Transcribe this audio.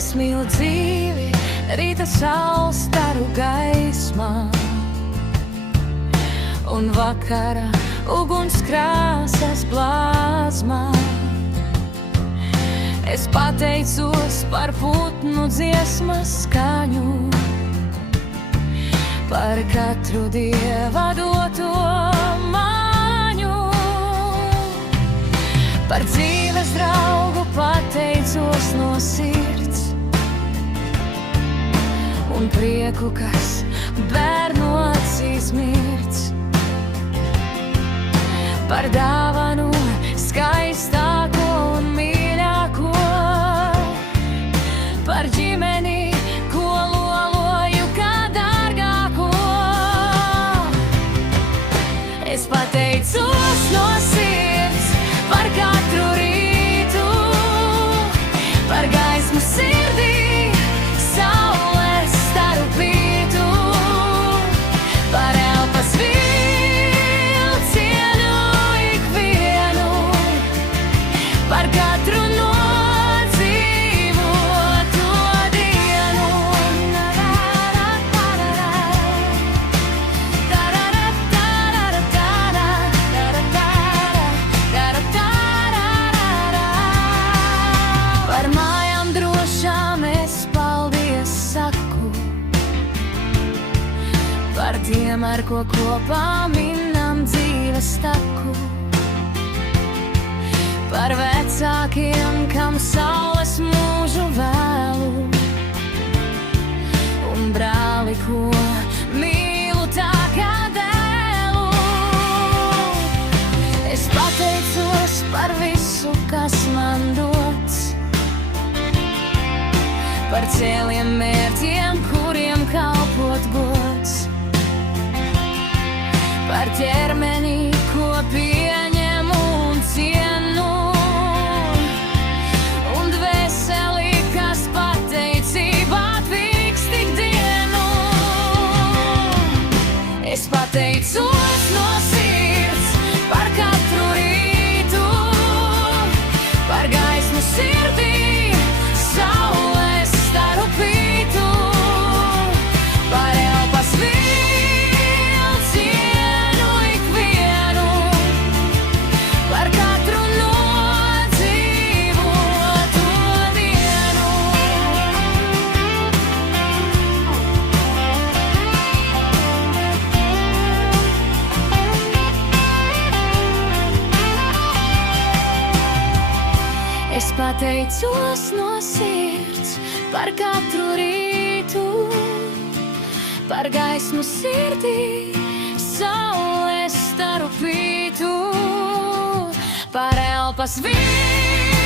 Es mīlu dzīvi, rīta saules staru gaismā un vakara uguns krāsas plazmā. Es pateicos par putnu dziesmas skaņu, par katru Dieva doto māņu. Par dzīves draugu pateicos no sirds un prieku, kas bērnu acīs mirds. Par dāvanu skaistāko un mīļāko, par ģimeni, ko loloju kā dārgāko. Es pateicos no sirds par katru rītu, par gaismu sirdī, saules staru pītu, par elpas vilcienu ikvienu, par katru nodzīvoto dienu. Par mājām drošām es paldies saku, par tiem, ar ko kopā minam dzīves taku, par vecākiem, kam saules mūžu vēlu, un brāli, ko mīlu tā kā dēlu. Es pateicos par visu, kas man dots, par cēliem mērķiem, kuriem kalpot gods, par ķermeni, ko pieņemu un cienu, un dvēseli, kas pateicībā tvīkst ikdienu. Es pateicos no sirds par katru rītu, par gaismu sirdī, saules staru pītu, par elpas vilcienu ikvienu, par katru nodzīvoto dienu. Es pateicos no sirds par katru rītu, par gaismu sirdī, saules staru pītu, par elpas vilcienu